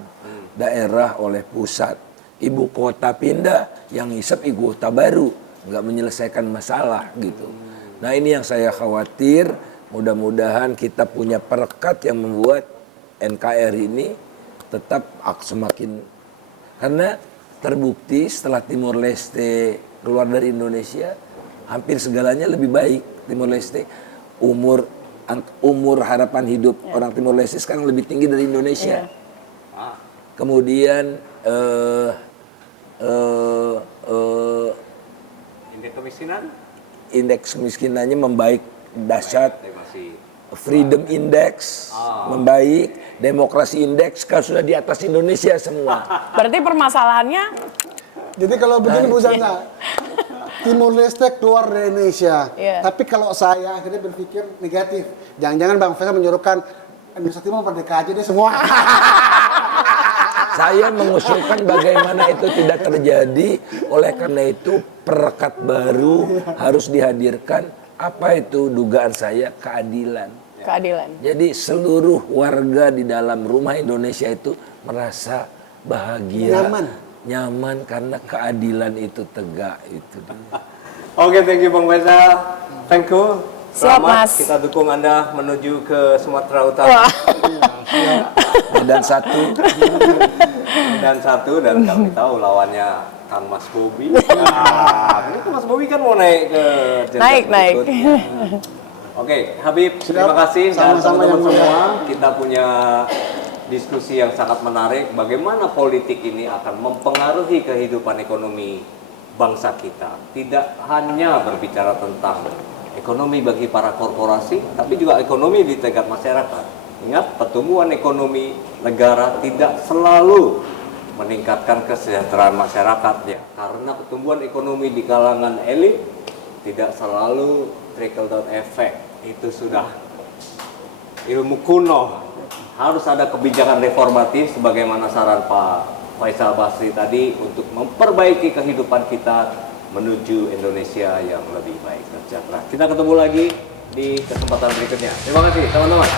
daerah oleh pusat, ibu kota pindah, yang hisap ibu kota baru, nggak menyelesaikan masalah gitu. Nah ini yang saya khawatir. Mudah-mudahan kita punya perekat yang membuat NKRI ini tetap semakin, karena terbukti setelah Timor Leste keluar dari Indonesia hampir segalanya lebih baik. Timor Leste umur harapan hidup orang Timor Leste sekarang lebih tinggi dari Indonesia. Kemudian indeks kemiskinannya membaik dahsyat. Freedom Index membaik, demokrasi Index kan sudah di atas Indonesia semua. berarti permasalahannya. Jadi kalau begini Bu Zanza, Timor Leste keluar dari Indonesia. Tapi kalau saya akhirnya berpikir negatif. Jangan-jangan Bang Faisal menyuruhkan Indonesia Timur merdeka aja deh semua. Saya mengusulkan bagaimana itu tidak terjadi. Oleh karena itu perekat baru harus dihadirkan. Apa itu dugaan saya? Keadilan. Jadi seluruh warga di dalam rumah Indonesia itu merasa bahagia, nyaman karena keadilan itu tegak itu. Oke, thank you Bang Faisal. Thank you. Siap, Mas. Kita dukung Anda menuju ke Sumatera Utara. Dan satu dan kami tahu lawannya Kang Mas Bobi. Nah, ini Mas Bobi kan mau naik ke jenjang berikutnya. Oke, Habib, terima kasih dan teman-teman semua. Kita punya diskusi yang sangat menarik. Bagaimana politik ini akan mempengaruhi kehidupan ekonomi bangsa kita. Tidak hanya berbicara tentang ekonomi bagi para korporasi, tapi juga ekonomi di tingkat masyarakat. Ingat, pertumbuhan ekonomi negara tidak selalu meningkatkan kesejahteraan masyarakatnya, karena pertumbuhan ekonomi di kalangan elit tidak selalu trickle down effect. Itu sudah ilmu kuno. Harus ada kebijakan reformatif sebagaimana saran Pak Faisal Basri tadi untuk memperbaiki kehidupan kita menuju Indonesia yang lebih baik dan sejahtera. Kita ketemu lagi di kesempatan berikutnya. Terima kasih teman-teman.